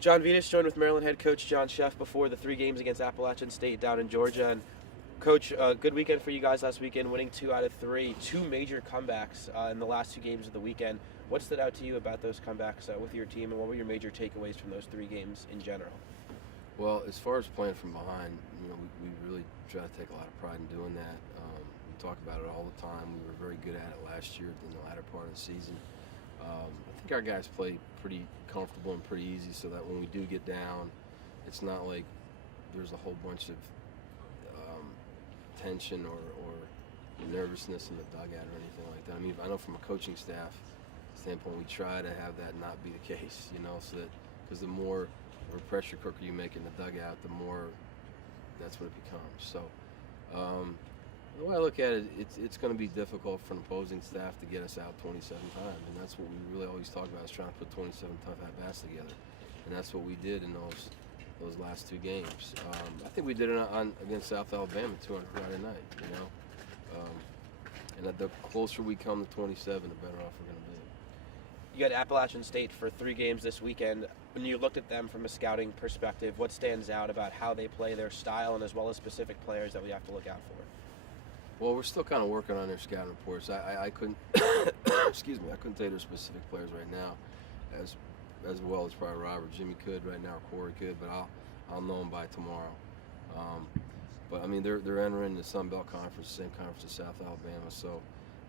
John Vittas joined with Maryland head coach John Szefc before the 3 games against Appalachian State down in Georgia. And Coach, good weekend for you guys last weekend, winning 2 out of 3, 2 major comebacks in the last 2 games of the weekend. What stood out to you about those comebacks with your team, and what were your major takeaways from those 3 games in general? Well, as far as playing from behind, we really try to take a lot of pride in doing that. We talk about it all the time. We were very good at it last year in the latter part of the season. I think our guys play pretty comfortable and pretty easy, so that when we do get down, it's not like there's a whole bunch of tension or nervousness in the dugout or anything like that. I mean, I know from a coaching staff standpoint, we try to have that not be the case, so that, because the more of a pressure cooker you make in the dugout, the more that's what it becomes. So the way I look at it, it's going to be difficult for an opposing staff to get us out 27 times, and that's what we really always talk about, is trying to put 27 tough at-bats together, and that's what we did in those last 2 games. I think we did it against South Alabama too on Friday night, and the closer we come to 27, the better off we're going to be. You got Appalachian State for 3 games this weekend. When you looked at them from a scouting perspective, what stands out about how they play, their style, and as well as specific players that we have to look out for? Well, we're still kind of working on their scouting reports. I couldn't, excuse me, I couldn't tell you their specific players right now, as well as probably Robert. Jimmy could right now, or Corey could, but I'll know them by tomorrow. But I mean, they're entering the Sun Belt Conference, the same conference as South Alabama, so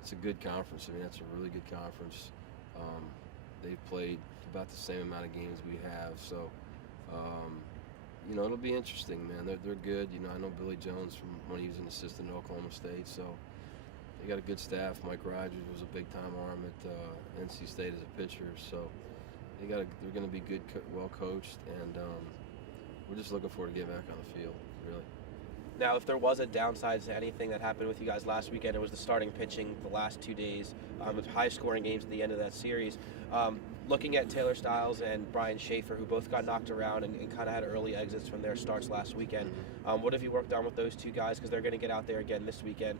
it's a good conference. I mean, that's a really good conference. They've played about the same amount of games we have, so it'll be interesting, man. They're good. I know Billy Jones from when he was an assistant at Oklahoma State, so they got a good staff. Mike Rogers was a big-time arm at NC State as a pitcher, so they're going to be good, well coached, and we're just looking forward to getting back on the field, really. Now, if there was a downside to anything that happened with you guys last weekend, it was the starting pitching the last 2 days, with high-scoring games at the end of that series. Looking at Taylor Stiles and Brian Shaffer, who both got knocked around and kind of had early exits from their starts last weekend, what have you worked on with those 2 guys? Because they're going to get out there again this weekend.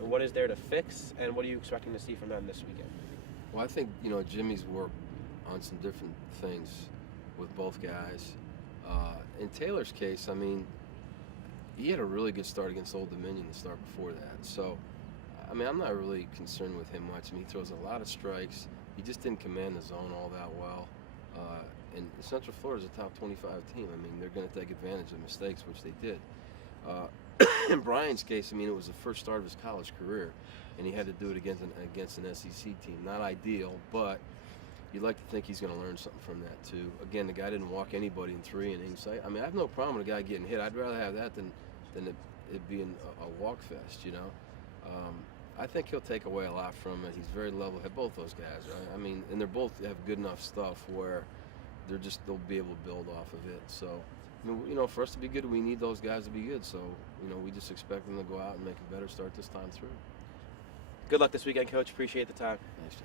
What is there to fix, and what are you expecting to see from them this weekend? Well, I think, Jimmy's worked on some different things with both guys. In Taylor's case, I mean, he had a really good start against Old Dominion the start before that. So, I mean, I'm not really concerned with him much. I mean, he throws a lot of strikes. He just didn't command the zone all that well. And Central Florida's a top 25 team. I mean, they're going to take advantage of mistakes, which they did. In Brian's case, I mean, it was the first start of his college career, and he had to do it against an SEC team. Not ideal, but you'd like to think he's going to learn something from that, too. Again, the guy didn't walk anybody in 3 innings. I mean, I have no problem with a guy getting hit. I'd rather have that than it being a walk fest, I think he'll take away a lot from it. He's very level-headed, both those guys, right? I mean, and they're both have good enough stuff where they'll be able to build off of it. So, I mean, for us to be good, we need those guys to be good. So, we just expect them to go out and make a better start this time through. Good luck this weekend, Coach. Appreciate the time. Thanks, Jim.